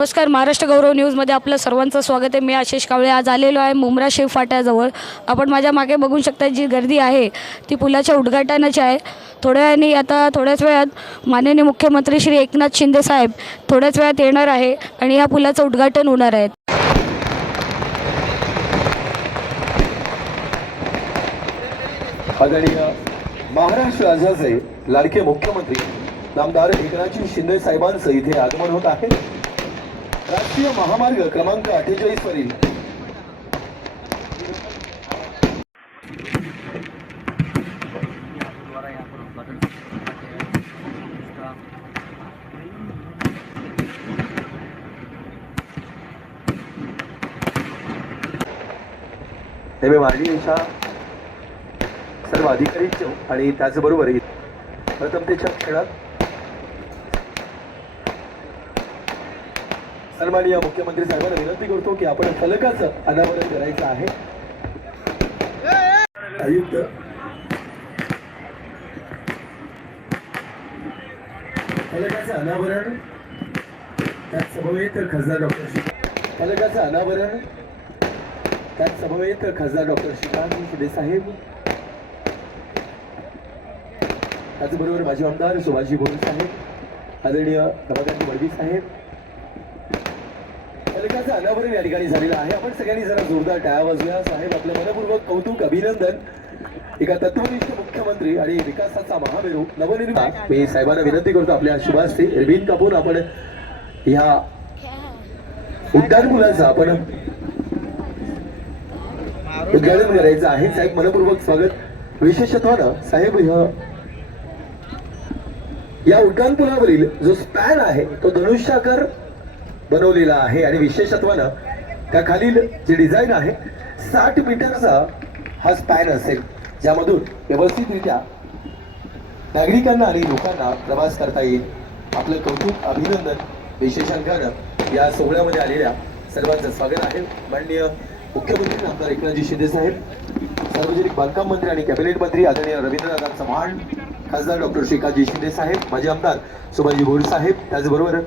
नमस्कार, महाराष्ट्र गौरव न्यूजमध्ये आपलं सर्वांचं स्वागत आहे। मी आशिष कावळे आज आलेलो आहे मुंब्रा शेव फाट्याजवळ। आपण माझ्या मागे बघू शकता जी गर्दी आहे ती पुलाच्या उद्घाटनाची आहे। थोड्याच वेळात माननीय मुख्यमंत्री श्री एकनाथ शिंदे साहेब थोड्याच वेळात येणार आहे आणि या पुलाचं उद्घाटन होणार आहे। आदरणीय महाराष्ट्र राज्याचे लाडके मुख्यमंत्री नामदार एकनाथ शिंदे साहेबांचं इथे आगमन होत आहे। राष्ट्रीय महामार्ग क्रमांक 48 वरील MMRDAच्या सर्व अधिकारी आणि त्याचबरोबर प्रथमतेच्या खेळात सन्माननीय मुख्यमंत्री साहेबांना विनंती करतो की आपण फलकाचं अनावरण करायचं आहे। आयुक्त फलकाचं अनावरण त्यात समवेत खासदार डॉक्टर फलकाचं अनावरण त्यात समवेत खासदार डॉक्टर श्रीकांत शिंदे साहेब, त्याचबरोबर माजी आमदार सुभाषजी भोर साहेब, आदरणीय रमाकांत मडवी साहेब, फलकाचं अनावरण या ठिकाणी झालेलं आहे। आपण सगळ्यांनी जरा जोरदार टाळ्या वाजवूया। साहेब आपलं मनपूर्वक कौतुक, अभिनंदन। एका तत्वनिष्ठ मुख्यमंत्री आणि विकासाचा महामेरू नवनिर्माण। मी साहेबांना विनंती करतो आपल्या शुभास्ते रिबीन कापून आपण ह्या उड्डाण मुलाचं आपण उद्घाटन करायचं आहे। साहेब मनपूर्वक स्वागत। विशेषत्वानं साहेब या उड्डाण पुलावरील जो स्पॅन आहे तो धनुष्याकार बनवलेला आहे आणि विशेषत्वानं त्या खालील जे डिझाईन आहे 60 मीटरचा हा स्पॅन असेल, ज्यामधून व्यवस्थितरित्या नागरिकांना आणि लोकांना प्रवास करता येईल। आपलं कौतुक, अभिनंदन। विशेषांकानं या सोहळ्यामध्ये आलेल्या सर्वांचं स्वागत आहे। माननीय मुख्यमंत्री आमदार एकनाथजी शिंदे साहेब, सार्वजनिक बांधकाम मंत्री आणि कॅबिनेट मंत्री आदरणीय रवींद्रनाथ चव्हाण, खासदार डॉक्टर श्रीकांतजी शिंदे साहेब, माजी आमदार सुभाषजी भोर साहेब, त्याचबरोबर